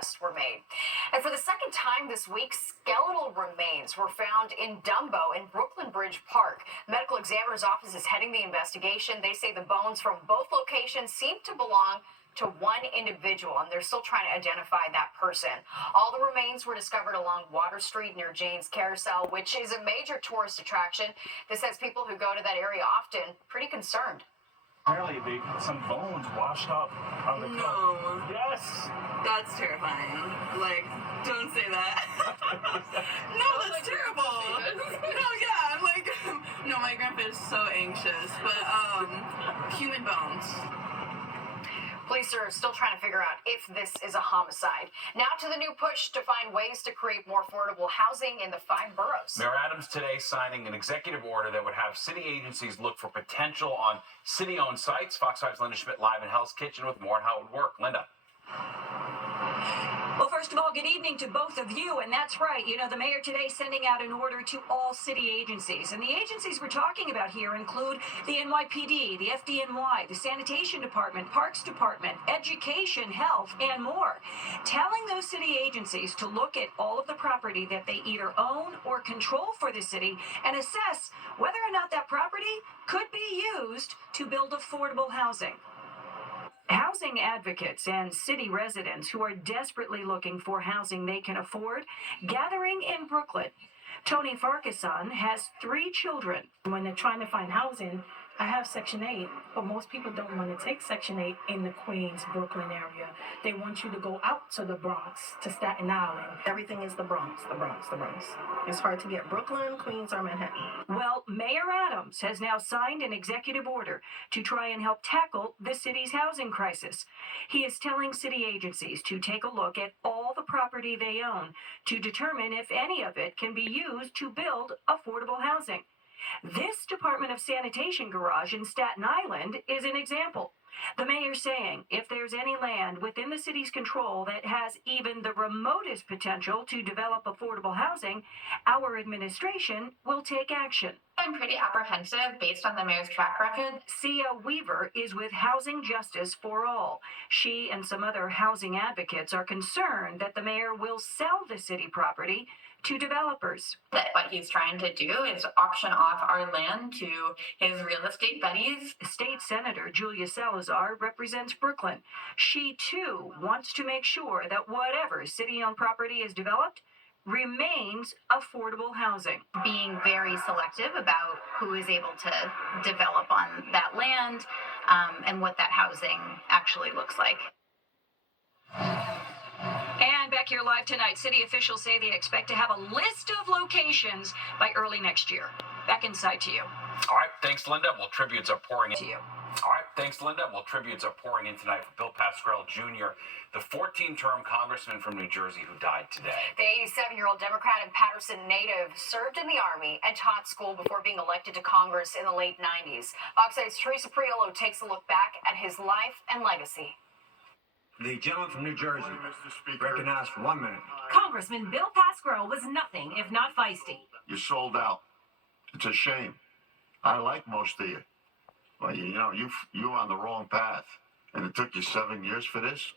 arrests were made. And for the second time this week, skeletal remains were found in Dumbo in Brooklyn Bridge Park. Medical examiner's office is heading the investigation. They say the bones from both locations seem to belong to one individual, and they're still trying to identify that person. All the remains were discovered along Water Street near Jane's Carousel, which is a major tourist attraction. This has people who go to that area often pretty concerned. Apparently, some bones washed up on the coast. No. Yes. That's terrifying. Like, don't say that. No, that's terrible. No, yeah, I'm like, no, my grandpa is so anxious. But, human bones. Police are still trying to figure out if this is a homicide. Now to the new push to find ways to create more affordable housing in the 5 boroughs. Mayor Adams today signing an executive order that would have city agencies look for potential on city-owned sites. Fox 5's Linda Schmidt live in Hell's Kitchen with more on how it would work. Linda. Well, first of all, good evening to both of you. And that's right. You know, the mayor today sending out an order to all city agencies. And the agencies we're talking about here include the NYPD, the FDNY, the Sanitation Department, Parks Department, Education, Health, and more. Telling those city agencies to look at all of the property that they either own or control for the city and assess whether or not that property could be used to build affordable housing. Housing advocates and city residents who are desperately looking for housing they can afford, gathering in Brooklyn. Tony Farquharson has 3 children. When they're trying to find housing, I have Section 8, but most people don't want to take Section 8 in the Queens, Brooklyn area. They want you to go out to the Bronx, to Staten Island. Everything is the Bronx, the Bronx, the Bronx. It's hard to get Brooklyn, Queens, or Manhattan. Well, Mayor Adams has now signed an executive order to try and help tackle the city's housing crisis. He is telling city agencies to take a look at all the property they own to determine if any of it can be used to build affordable housing. This Department of Sanitation garage in Staten Island is an example. The mayor saying if there's any land within the city's control that has even the remotest potential to develop affordable housing, our administration will take action. I'm pretty apprehensive based on the mayor's track record. Sia Weaver is with Housing Justice for All. She and some other housing advocates are concerned that the mayor will sell the city property to developers. That what he's trying to do is auction off our land to his real estate buddies. State Senator Julia Salazar represents Brooklyn. She, too, wants to make sure that whatever city-owned property is developed remains affordable housing. Being very selective about who is able to develop on that land and what that housing actually looks like. And back here live tonight, city officials say they expect to have a list of locations by early next year. Back inside to you. All right, thanks, Linda. Well, tributes are pouring in. To you. All right, thanks, Linda. Well, tributes are pouring in tonight for Bill Pascrell Jr., the 14-term congressman from New Jersey who died today. The 87-year-old Democrat and Paterson native served in the Army and taught school before being elected to Congress in the late 90s. Fox 8's Teresa Priolo takes a look back at his life and legacy. The gentleman from New Jersey, recognized for 1 minute. Congressman Bill Pascrell was nothing if not feisty. You sold out. It's a shame. I like most of you. Well, you're on the wrong path. And it took you 7 years for this?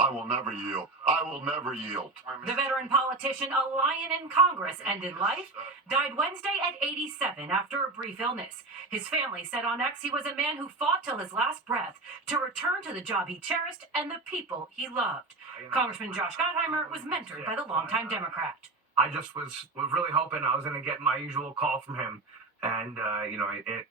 I will never yield. I will never yield. The veteran politician, a lion in Congress and in life, died Wednesday at 87 after a brief illness. His family said on X he was a man who fought till his last breath to return to the job he cherished and the people he loved. Congressman Josh Gottheimer was mentored by the longtime Democrat. I just was really hoping I was going to get my usual call from him. And,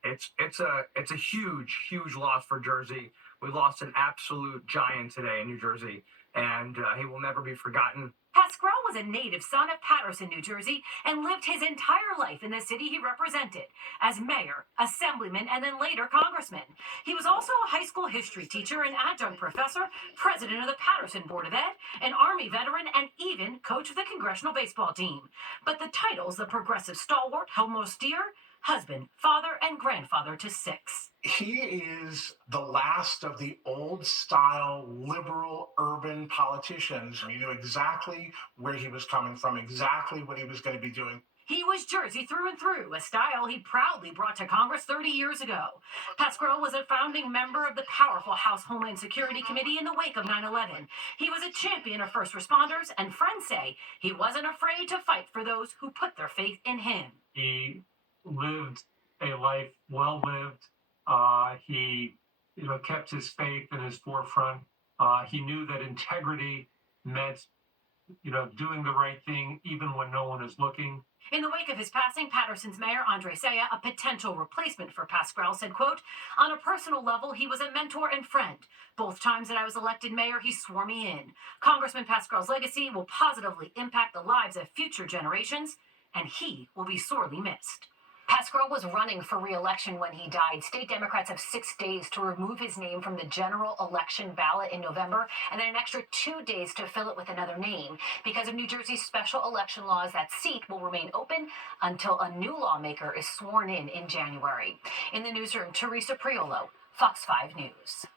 it's a huge loss for Jersey. We lost an absolute giant today in New Jersey, and he will never be forgotten. Pascrell was a native son of Paterson, New Jersey, and lived his entire life in the city he represented as mayor, assemblyman, and then later congressman. He was also a high school history teacher, an adjunct professor, president of the Paterson Board of Ed, an Army veteran, and even coach of the congressional baseball team. But the titles the progressive stalwart held most dear: husband, father, and grandfather to 6. He is the last of the old-style liberal urban politicians. We knew exactly where he was coming from, exactly what he was going to be doing. He was Jersey through and through, a style he proudly brought to Congress 30 years ago. Pascrell was a founding member of the powerful House Homeland Security Committee in the wake of 9/11. He was a champion of first responders, and friends say he wasn't afraid to fight for those who put their faith in him. He lived a life well lived. He kept his faith in his forefront. He knew that integrity meant doing the right thing even when no one is looking. In the wake of his passing, Patterson's mayor, Andre Saya, a potential replacement for Pascrell, said, quote, "On a personal level, he was a mentor and friend. Both times that I was elected mayor, he swore me in. Congressman Pascrell's legacy will positively impact the lives of future generations, and he will be sorely missed." Pascrell was running for re-election when he died. State Democrats have 6 days to remove his name from the general election ballot in November, and then an extra 2 days to fill it with another name. Because of New Jersey's special election laws, that seat will remain open until a new lawmaker is sworn in January. In the newsroom, Teresa Priolo, Fox 5 News.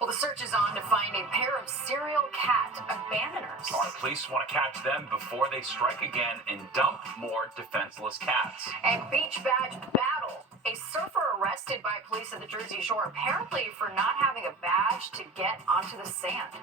Well, the search is on to find a pair of serial cat abandoners. Florida police want to catch them before they strike again and dump more defenseless cats. And beach badge battle. A surfer arrested by police at the Jersey Shore, apparently for not having a badge to get onto the sand.